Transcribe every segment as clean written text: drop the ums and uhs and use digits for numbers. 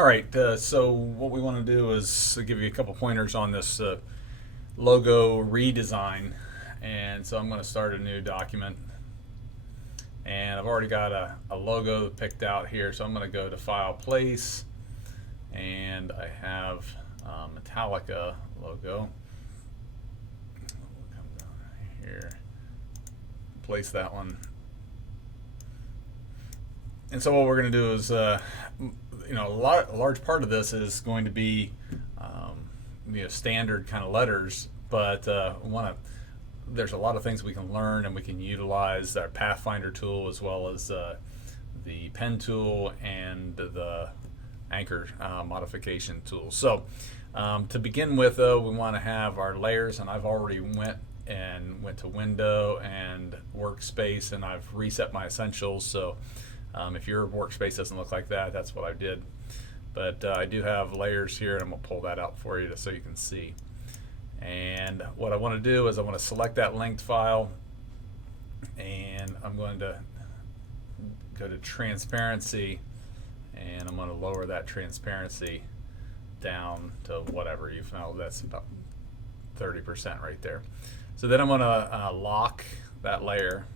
All right, so what we want to do is give you a couple pointers on this logo redesign. And so I'm going to start a new document. And I've already got a logo picked out here, so I'm going to go to File, Place, and I have Metallica logo. We'll come down here, place that one. And so what we're going to do is, a large part of this is going to be, standard kind of letters, but there's a lot of things we can learn and we can utilize our Pathfinder tool as well as the pen tool and the anchor modification tool. So to begin with, though, we want to have our layers, and I've already went to Window and Workspace, and I've reset my essentials. So if your workspace doesn't look like that, that's what I did. But I do have layers here, and I'm going to pull that out for you so you can see. And what I want to do is I want to select that linked file, and I'm going to go to transparency, and I'm going to lower that transparency down to whatever you found. That's about 30% right there. So then I'm going to lock that layer,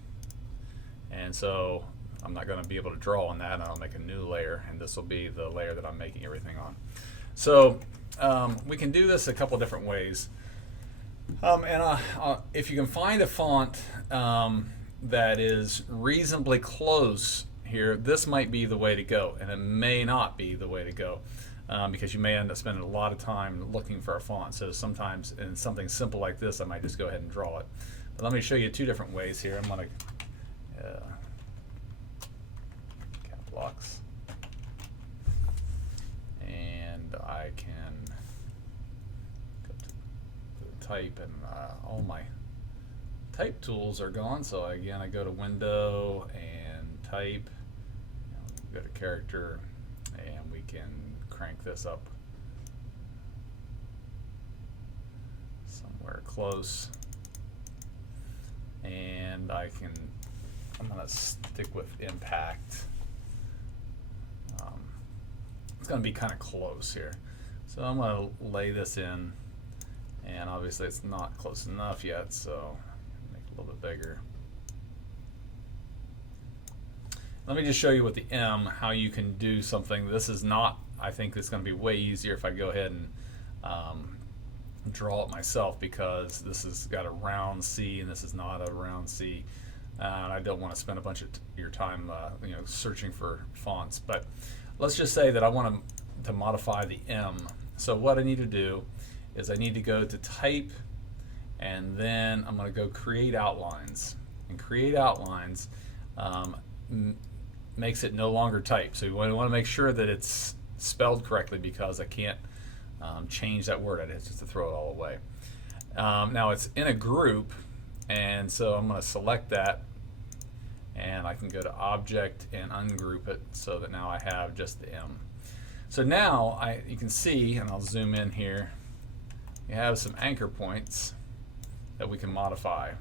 and so I'm not going to be able to draw on that, and I'll make a new layer, and this will be the layer that I'm making everything on. So we can do this a couple different ways. If you can find a font that is reasonably close here, this might be the way to go, and it may not be the way to go because you may end up spending a lot of time looking for a font. So sometimes in something simple like this, I might just go ahead and draw it. But let me show you two different ways here. I'm going to cap locks, and I can type, and all my type tools are gone. So again, I go to Window and Type, go to Character, and we can crank this up somewhere close. And I'm going to stick with Impact. It's going to be kind of close here. So I'm going to lay this in. And obviously it's not close enough yet, so make it a little bit bigger. Let me just show you with the M how you can do something. This is not, I think it's going to be way easier if I go ahead and draw it myself, because this has got a round C and this is not a round C. And I don't want to spend a bunch of your time searching for fonts. But let's just say that I want to modify the M. So what I need to do is I need to go to Type, and then I'm going to go Create Outlines. And Create Outlines makes it no longer type. So you want to make sure that it's spelled correctly, because I can't change that word. I just to throw it all away. Now it's in a group, and so I'm going to select that, and I can go to Object and ungroup it so that now I have just the M. So now you can see, and I'll zoom in here, you have some anchor points that we can modify.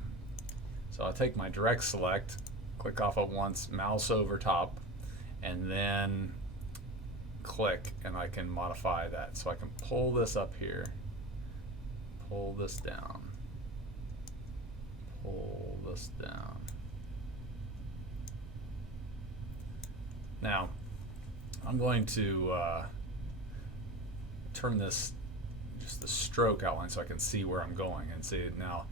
So I'll take my direct select, click off at once, mouse over top, and then click, and I can modify that. So I can pull this up here, pull this down, pull this down. Now I'm going to turn this just the stroke outline so I can see where I'm going, and see it now.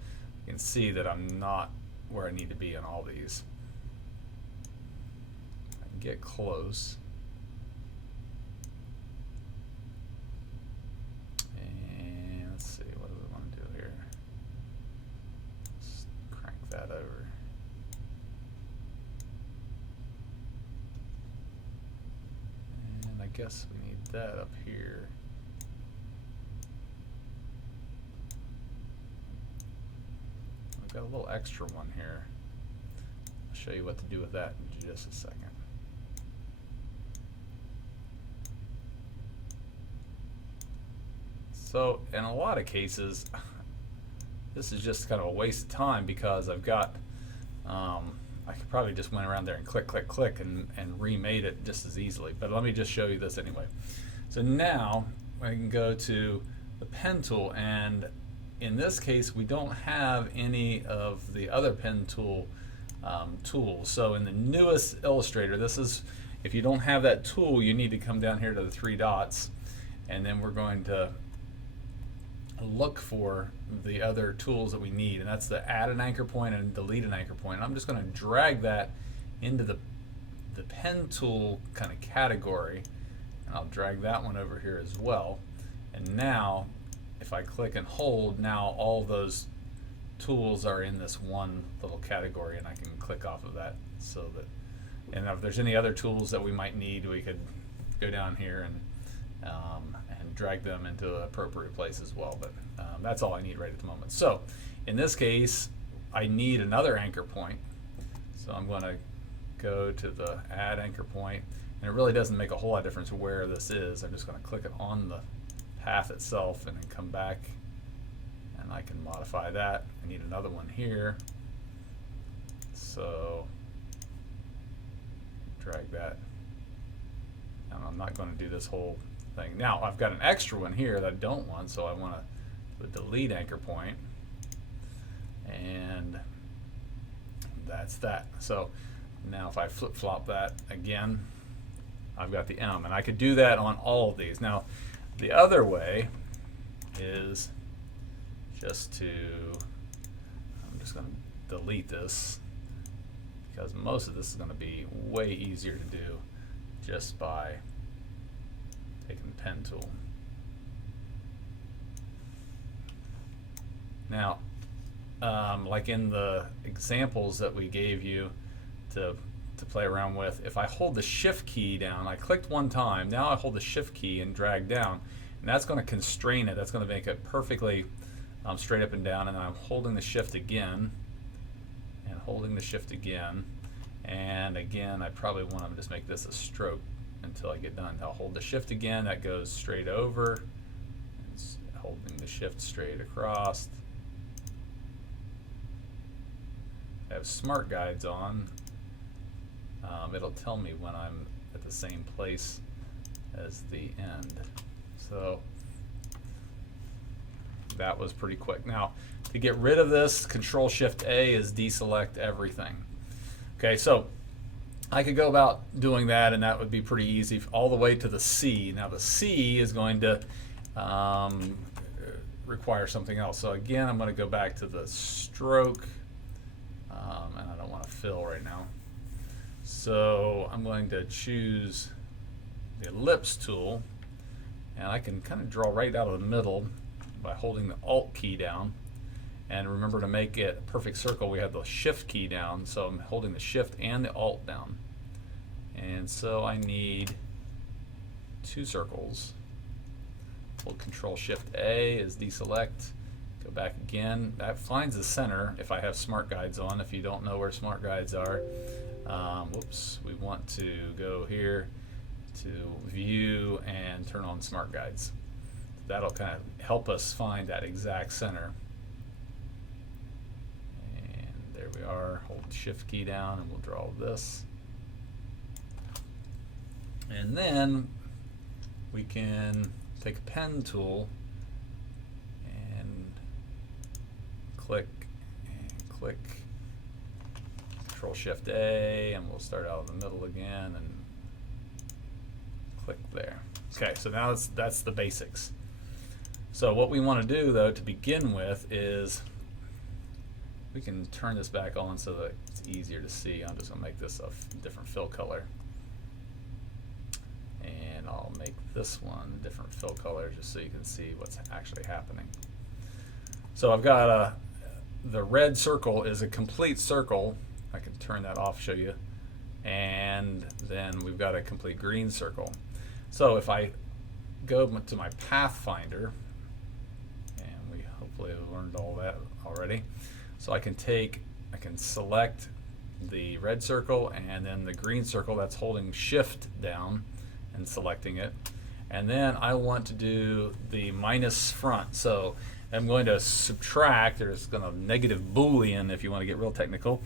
You can see that I'm not where I need to be in all these. I can get close, and let's see, what do we want to do here? Let's crank that over. And I guess we need that up here. Got a little extra one here. I'll show you what to do with that in just a second. So in a lot of cases, this is just kind of a waste of time, because I've got I could probably just went around there and click and remade it just as easily. But let me just show you this anyway. So now I can go to the pen tool, and in this case we don't have any of the other pen tool tools. So in the newest Illustrator, this is, if you don't have that tool, you need to come down here to the three dots, and then we're going to look for the other tools that we need, and that's the add an anchor point and delete an anchor point. And I'm just going to drag that into the pen tool kind of category, and I'll drag that one over here as well. And now if I click and hold, now all those tools are in this one little category, and I can click off of that. So that, and if there's any other tools that we might need, we could go down here and drag them into the appropriate place as well. But that's all I need right at the moment. So in this case, I need another anchor point. So I'm going to go to the add anchor point, and it really doesn't make a whole lot of difference where this is. I'm just going to click it on the path itself and then come back, and I can modify that. I need another one here, so drag that, and I'm not going to do this whole thing. Now I've got an extra one here that I don't want, so I want to delete anchor point, and that's that. So now if I flip-flop that again, I've got the M, and I could do that on all of these. Now the other way is just to, I'm just going to delete this, because most of this is going to be way easier to do just by taking the pen tool. Now, like in the examples that we gave you to play around with, if I hold the shift key down, I clicked one time, now I hold the shift key and drag down, and that's going to constrain it. That's going to make it perfectly straight up and down, and I'm holding the shift again, and holding the shift again, and again I probably want to just make this a stroke until I get done. I'll hold the shift again, that goes straight over, it's holding the shift straight across. I have smart guides on. It'll tell me when I'm at the same place as the end. So that was pretty quick. Now to get rid of this, Control Shift A is deselect everything. Okay, so I could go about doing that, and that would be pretty easy all the way to the C. Now the C is going to require something else. So again, I'm going to go back to the stroke, and I don't want to fill right now. So I'm going to choose the ellipse tool, and I can kind of draw right out of the middle by holding the Alt key down. And remember, to make it a perfect circle, we have the Shift key down, so I'm holding the Shift and the Alt down. And so I need two circles. Hold Control Shift A is deselect. Go back again. That finds the center if I have smart guides on. If you don't know where smart guides are, whoops, we want to go here to View and turn on smart guides. That'll kind of help us find that exact center. And there we are. Hold the Shift key down and we'll draw this. And then we can take a pen tool and click and click, Control Shift A, and we'll start out in the middle again and click there. Okay, so now that's the basics. So what we want to do, though, to begin with, is we can turn this back on so that it's easier to see. I'm just going to make this a different fill color. And I'll make this one a different fill color just so you can see what's actually happening. So I've got the red circle is a complete circle. I can turn that off, show you. And then we've got a complete green circle. So if I go to my Pathfinder, and we hopefully have learned all that already. So I can select the red circle and then the green circle that's holding Shift down and selecting it. And then I want to do the minus front. So I'm going to subtract, there's going to negative Boolean if you want to get real technical.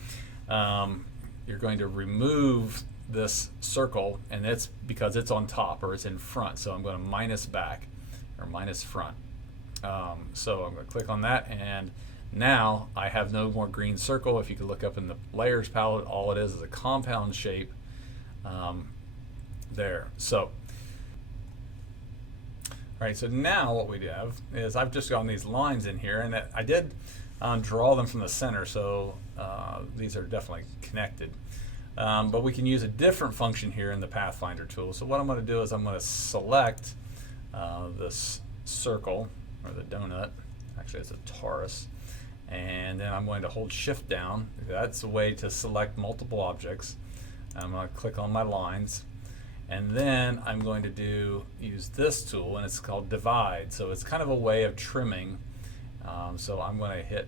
You're going to remove this circle, and it's because it's on top or it's in front. So I'm going to minus back or minus front. So I'm going to click on that, and now I have no more green circle. If you could look up in the layers palette, all it is a compound shape there. So all right, so now what we have is I've just gotten these lines in here, and I did draw them from the center, so these are definitely connected. But we can use a different function here in the Pathfinder tool. So what I'm going to do is I'm going to select this circle, or the donut. Actually, it's a torus. And then I'm going to hold Shift down. That's a way to select multiple objects. I'm going to click on my lines. And then I'm going to use this tool, and it's called Divide. So it's kind of a way of trimming. So I'm going to hit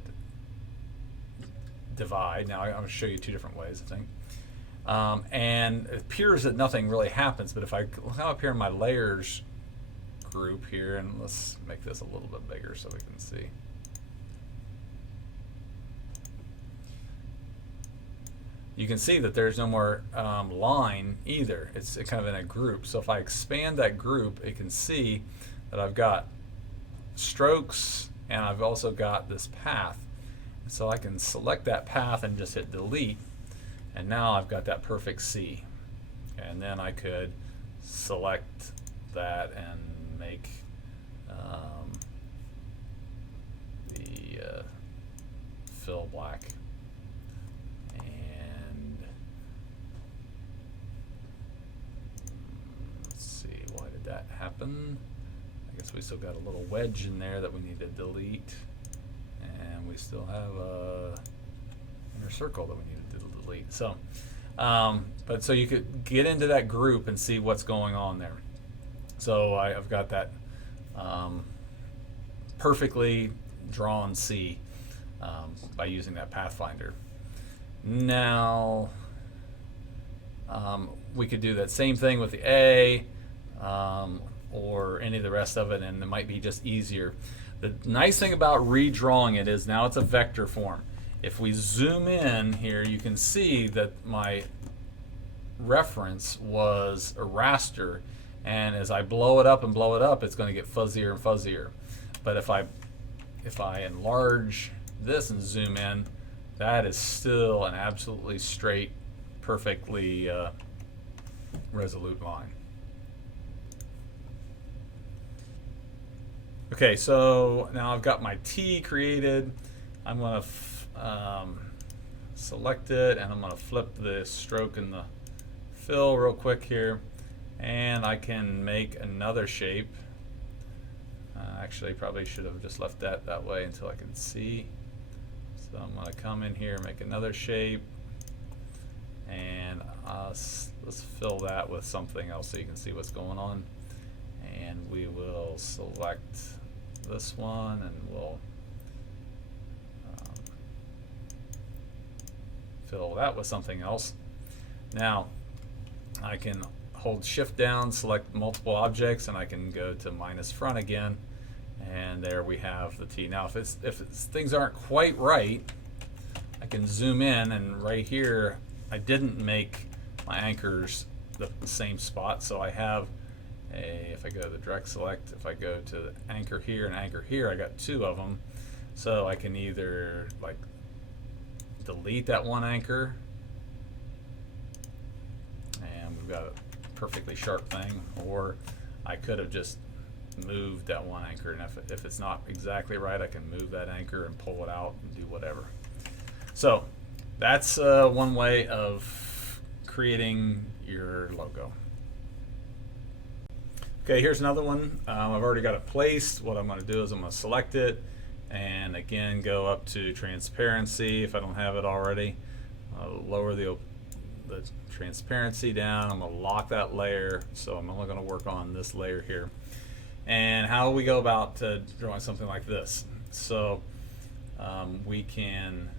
Divide. Now I'm going to show you two different ways, I think. And it appears that nothing really happens, but if I look up here in my layers group here, and let's make this a little bit bigger so we can see. You can see that there's no more line either. It's kind of in a group. So if I expand that group, it can see that I've got strokes, and I've also got this path. So I can select that path and just hit delete, and now I've got that perfect C. And then I could select that and make the fill black. That happen. I guess we still got a little wedge in there that we need to delete, and we still have a inner circle that we need to delete. So, but so you could get into that group and see what's going on there. So I've got that perfectly drawn C by using that Pathfinder. Now we could do that same thing with the A. Or any of the rest of it, and it might be just easier. The nice thing about redrawing it is now it's a vector form. If we zoom in here, you can see that my reference was a raster, and as I blow it up and blow it up, it's going to get fuzzier and fuzzier. But if I enlarge this and zoom in, that is still an absolutely straight, perfectly resolute line. Okay, so now I've got my T created. I'm going to select it, and I'm going to flip the stroke and the fill real quick here, and I can make another shape. Actually, probably should have just left that way until I can see. So I'm going to come in here, make another shape, and let's fill that with something else so you can see what's going on. And we will select this one, and we'll fill that with something else. Now I can hold Shift down, select multiple objects, and I can go to minus front again, and there we have the T. Now if things aren't quite right, I can zoom in, and right here I didn't make my anchors the same spot, so I have if I go to the direct select, if I go to the anchor here and anchor here, I got two of them. So I can either like delete that one anchor, and we've got a perfectly sharp thing, or I could have just moved that one anchor, and if it's not exactly right, I can move that anchor and pull it out and do whatever. So that's one way of creating your logo. Okay, here's another one. I've already got it placed. What I'm going to do is I'm going to select it, and again go up to transparency if I don't have it already. Lower the transparency down. I'm going to lock that layer, so I'm only going to work on this layer here. And how we go about drawing something like this. So we can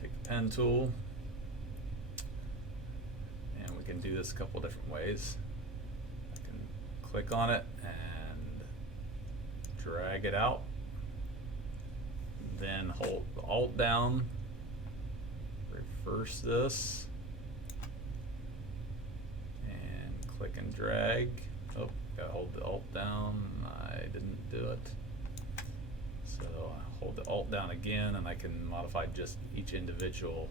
take the pen tool, and we can do this a couple different ways. Click on it and drag it out, then hold the Alt down, reverse this, click and drag. Oh, gotta hold the Alt down. I didn't do it. So I hold the Alt down again, and I can modify just each individual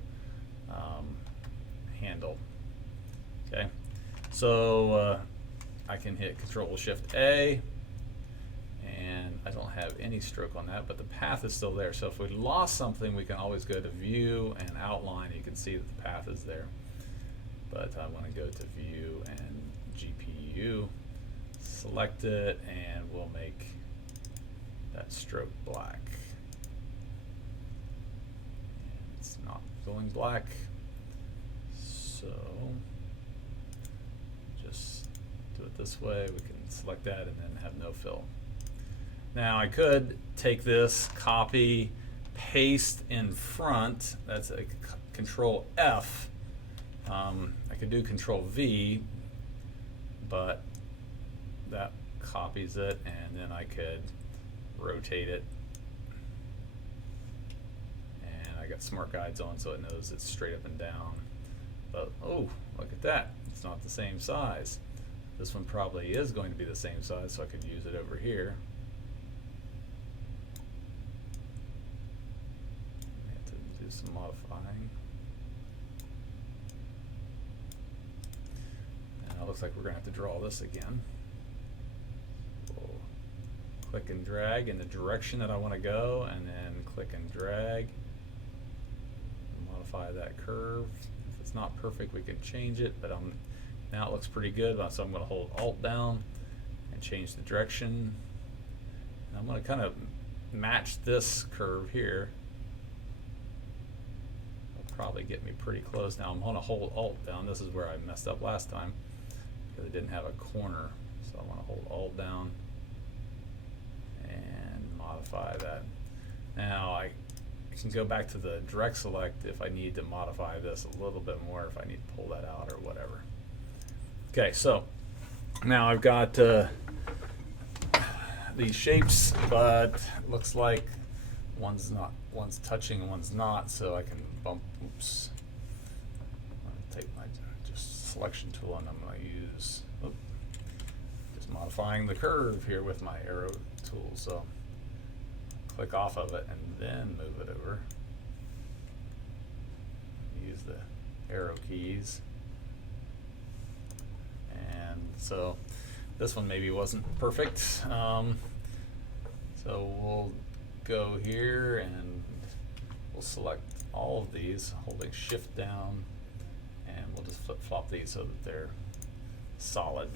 handle. Okay, so I can hit Control-Shift-A, and I don't have any stroke on that, but the path is still there. So if we lost something, we can always go to View and Outline. You can see that the path is there. But I want to go to View and GPU, select it, and we'll make that stroke black. And it's not going black, so just do it this way. We can select that and then have no fill. Now I could take this, copy, paste in front. That's a Control F. I could do Control V, but that copies it, and then I could rotate it. And I got smart guides on, so it knows it's straight up and down. But oh, look at that. It's not the same size. This one probably is going to be the same size, so I could use it over here. I have to do some modifying. And it looks like we're going to have to draw this again. We'll click and drag in the direction that I want to go, and then click and drag. Modify that curve. If it's not perfect, we can change it, but now it looks pretty good, so I'm going to hold Alt down and change the direction. And I'm going to kind of match this curve here. It'll probably get me pretty close. Now I'm going to hold Alt down. This is where I messed up last time because it didn't have a corner. So I want to hold Alt down and modify that. Now I can go back to the direct select if I need to modify this a little bit more, if I need to pull that out or whatever. Okay, so now I've got these shapes, but it looks like one's touching and one's not, so I can bump. Oops. I'm gonna take my just selection tool, and I'm gonna use just modifying the curve here with my arrow tool. So click off of it and then move it over. Use the arrow keys. And so this one maybe wasn't perfect. So we'll go here and we'll select all of these, holding Shift down, and we'll just flip-flop these so that they're solid.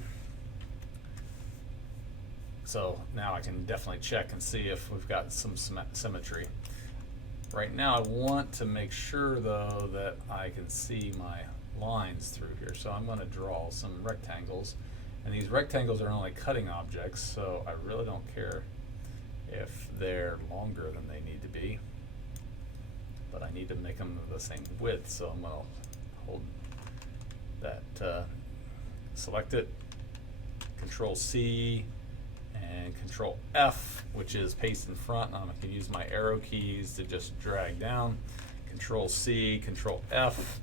So now I can definitely check and see if we've got some symmetry. Right now I want to make sure though that I can see my lines through here, so I'm going to draw some rectangles, and these rectangles are only cutting objects, so I really don't care if they're longer than they need to be, but I need to make them the same width, so I'm going to hold that, select it, Control C and Control F, which is paste in front. I can use my arrow keys to just drag down, Control C, Control F,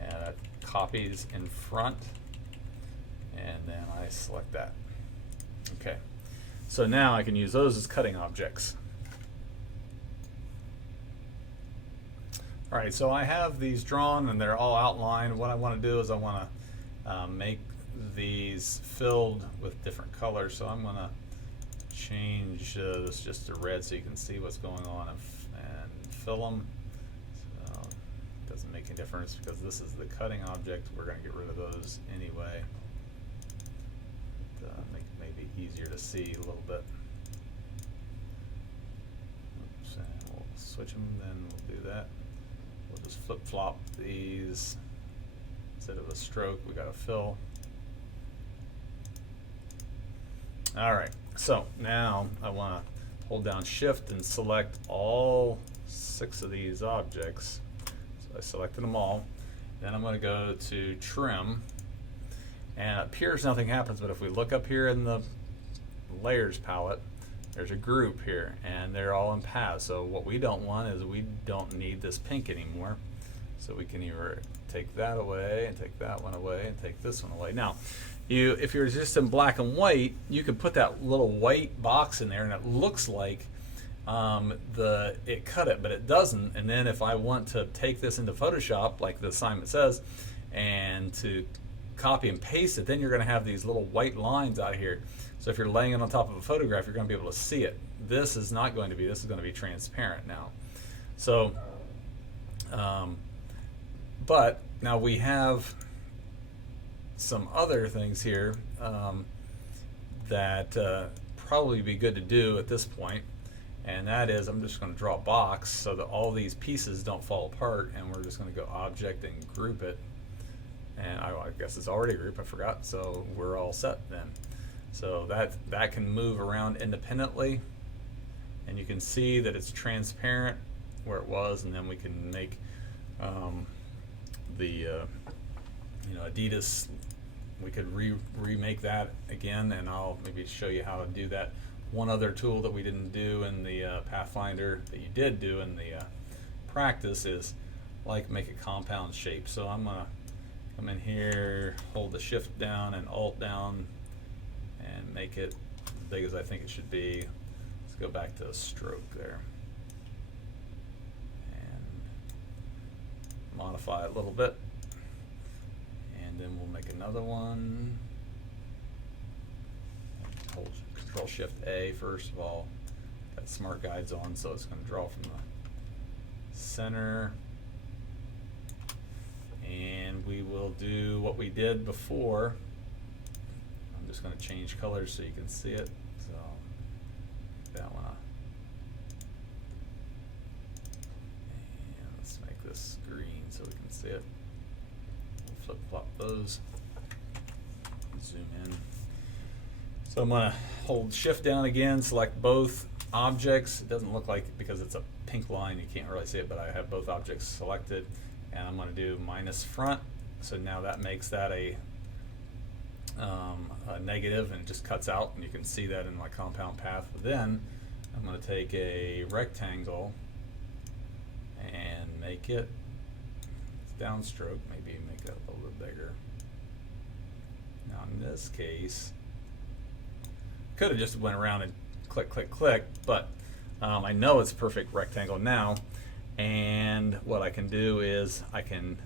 and it copies in front, and then I select that. Okay, so now I can use those as cutting objects. All right, so I have these drawn and they're all outlined. What I want to do is I want to make these filled with different colors, so I'm going to change this just to red so you can see what's going on, and fill them. Doesn't make any difference because this is the cutting object. We're going to get rid of those anyway. Make it maybe easier to see a little bit. Oops, and we'll switch them, then we'll do that. We'll just flip-flop these. Instead of a stroke, we got a fill. All right, so now I want to hold down Shift and select all 6 of these objects. I selected them all. Then I'm going to go to Trim, and it appears nothing happens, but if we look up here in the Layers palette, there's a group here, and they're all in paths. So what we don't want is we don't need this pink anymore. So we can either take that away, and take that one away, and take this one away. Now, if you're just in black and white, you can put that little white box in there, and it looks like it cut it, but it doesn't. And then if I want to take this into Photoshop, like the assignment says, and to copy and paste it, then you're going to have these little white lines out here. So if you're laying it on top of a photograph, you're going to be able to see it. This is not going to be. This is going to be transparent now. So, but now we have some other things here that probably be good to do at this point, and that is I'm just going to draw a box so that all these pieces don't fall apart, and we're just going to go Object and group it. And I guess it's already a group, I forgot, so we're all set then. So that can move around independently, and you can see that it's transparent where it was, and then we can make Adidas, we could remake that again, and I'll maybe show you how to do that. One other tool that we didn't do in the Pathfinder that you did do in the practice is like make a compound shape. So I'm gonna come in here, hold the Shift down and Alt down, and make it as big as I think it should be. Let's go back to a stroke there and modify it a little bit, and then we'll make another one. Hold Control Shift A first of all. Got Smart Guides on, so it's going to draw from the center. And we will do what we did before. I'm just going to change colors so you can see it. So that one up. And let's make this green so we can see it. We'll flip flop those. Zoom in. So I'm going to hold Shift down again, select both objects. It doesn't look like, because it's a pink line, you can't really see it, but I have both objects selected. And I'm going to do minus front, so now that makes that a negative, and it just cuts out, and you can see that in my compound path. Then I'm going to take a rectangle and make it downstroke, maybe make that a little bit bigger. Now in this case, could have just went around and click, click, click, but I know it's a perfect rectangle now. And what I can do is I can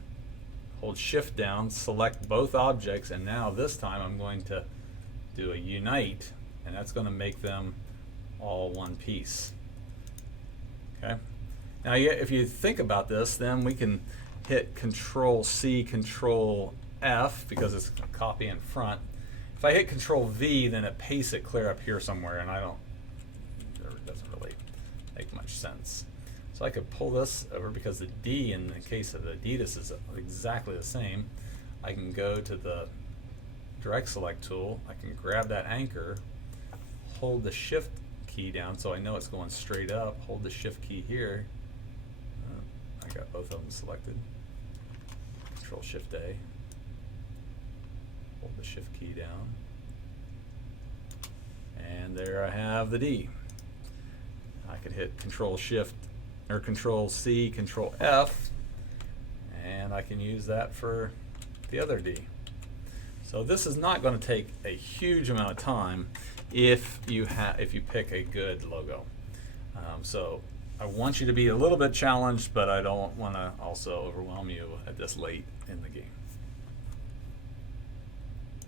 hold Shift down, select both objects, and now this time I'm going to do a unite, and that's going to make them all one piece. Okay. Now if you think about this, then we can hit Control C, Control F, because it's a copy in front. If I hit Control V, then it pastes it clear up here somewhere, and it doesn't really make much sense. So I could pull this over, because the D in the case of the Adidas is exactly the same. I can go to the Direct Select tool. I can grab that anchor, hold the Shift key down so I know it's going straight up, hold the Shift key here. I got both of them selected. Control Shift A. Hold the Shift key down. And there I have the D. I could hit Control Shift or Control C, Control F, and I can use that for the other D. So this is not going to take a huge amount of time if you pick a good logo. So I want you to be a little bit challenged, but I don't want to also overwhelm you at this late in the game.